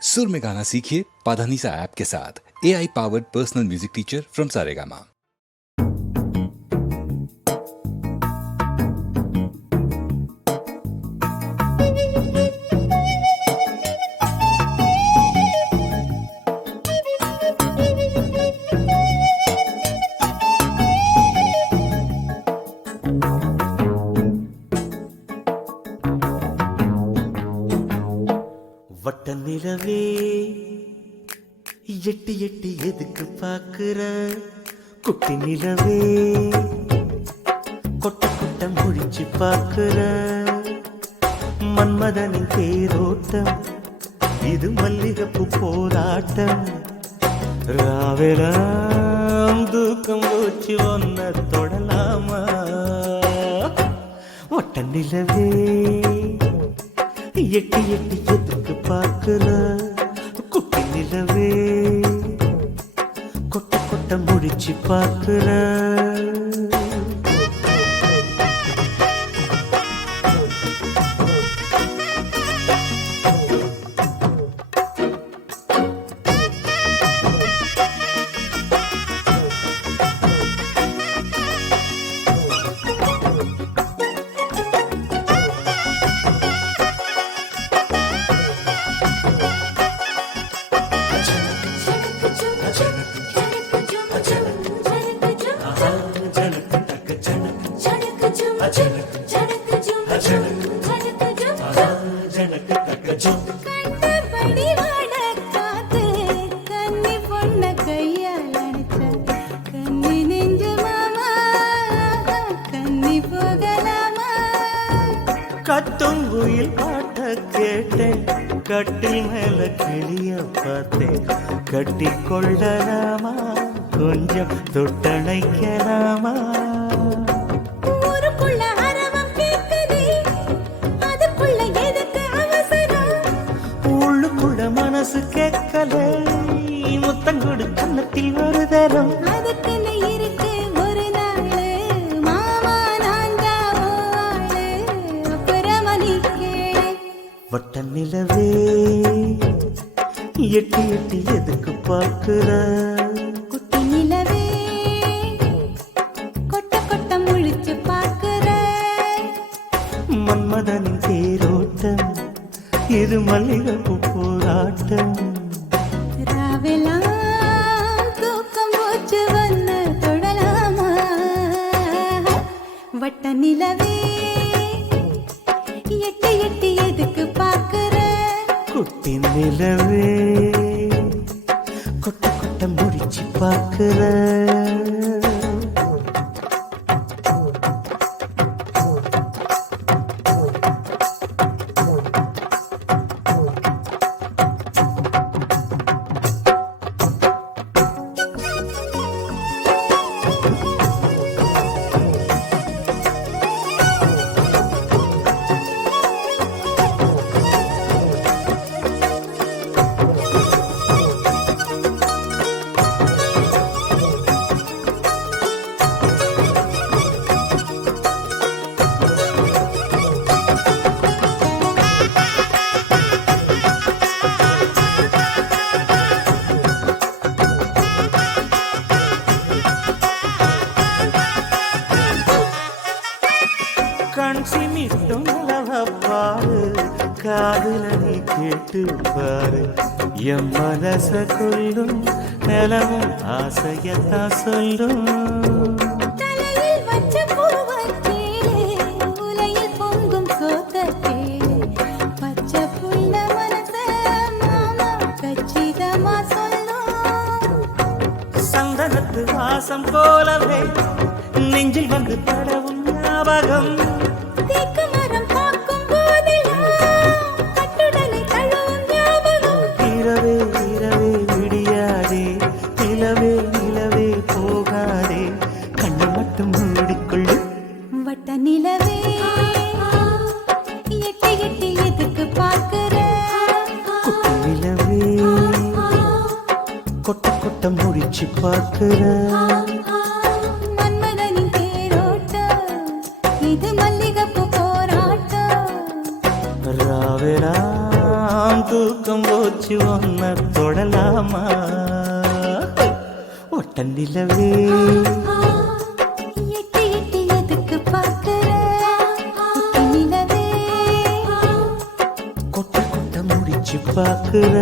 सुर में गाना सीखिए पाधानीसा ऐप के साथ। AI powered personal music teacher from Saregama. வட்ட நிலவே எட்டி எட்டி எதுக்கு பாக்குற குட்டி நிலவே கொட்ட கொட்ட முடிச்சு பாக்குற மன்மதனின் தேரோட்டம் இது மல்லிகைப்பூ போராட்டம் ராவெலாம் தூக்கம் போச்சு ஒன்ன தொடலாமா வட்ட நிலவே எட்டி எட்டி எதுக்கு பார்க்கல குட்டி நிலவே கொட்ட கொட்ட முடிச்சு பார்க்கல கத்தும் குயில் பாட்ட கேட்டேன் கட்டில் மேல கிளிய பார்த்தேன் கட்டி கொள்ளலாமா கொஞ்சம் தொட்டணைக்கலாமா ஊருக்குள்ள அரவம் கேக்குதே அதுக்குள்ள எதுக்கு அவசரம் உள்ளுக்குள்ள மனசு கேட்கல முத்தங்கொடு கன்னத்தில் ஒரு தரம் அதுக்கு இருக்கு ஒரு நாளு மாமா நான் தாவாளு அப்புறமா நீ கேளு வட்ட நிலவே எட்டி எட்டி எதுக்கு பார்க்கிற குட்டி நிலவே கொட்ட கொட்ட முழிச்சு பாக்குற மன்மதனின் தேரோட்டம் இது மல்லிகைப்பூ போராட்டம் ராவெல்லாம் தூக்கம் போச்சு வந்து தொடலாமா வட்ட நிலவே எட்டி எட்டி எதுக்கு பாக்குற குட்டி நிலவே கொட்ட கொட்ட முடிச்சு பார்க்கிற கண் சிமிட்டும் அளவப்பாரு காதுல நீ கேட்டு பாரு என் மனச கொள்ளும் நிலவும் ஆசையத்தான் சொல்லும் தலையில் வச்ச பூவை கேளு உலையில் பொங்கும் சோத்த கேளு பச்சை புள்ள மனச மாமா கச்சிதமா சொல்லும் சந்தனத்து வாசம் போலவே நெஞ்சில் வந்து படவும் ஞாபகம் தேக்கு மரம் பார்க்கும் போதெல்லாம் கட்டுடலை தழுவும் ஞாபகம் இரவே இரவே விடியாதே நிலவே நிலவே போகாதே கண்ணை மட்டும் மூடிக்கொள்ளு வட்ட நிலவே எட்டி எட்டி எதுக்கு பார்க்கிற குட்டி நிலவே கொட்ட கொட்ட முடிச்சு பார்க்கிற மன்மதனின் தேரோட்டம் இது மல்லிகைப்பூ போராட்டம் ராவெலாம் தூக்கம் போச்சு வச்சு ஒன்ன தொடலாமா ஒட்ட நிலவே எட்டி எட்டி எதுக்கு பார்க்கிற குட்டி நிலவே கொட்ட கொட்ட முடிச்சு பார்க்கிற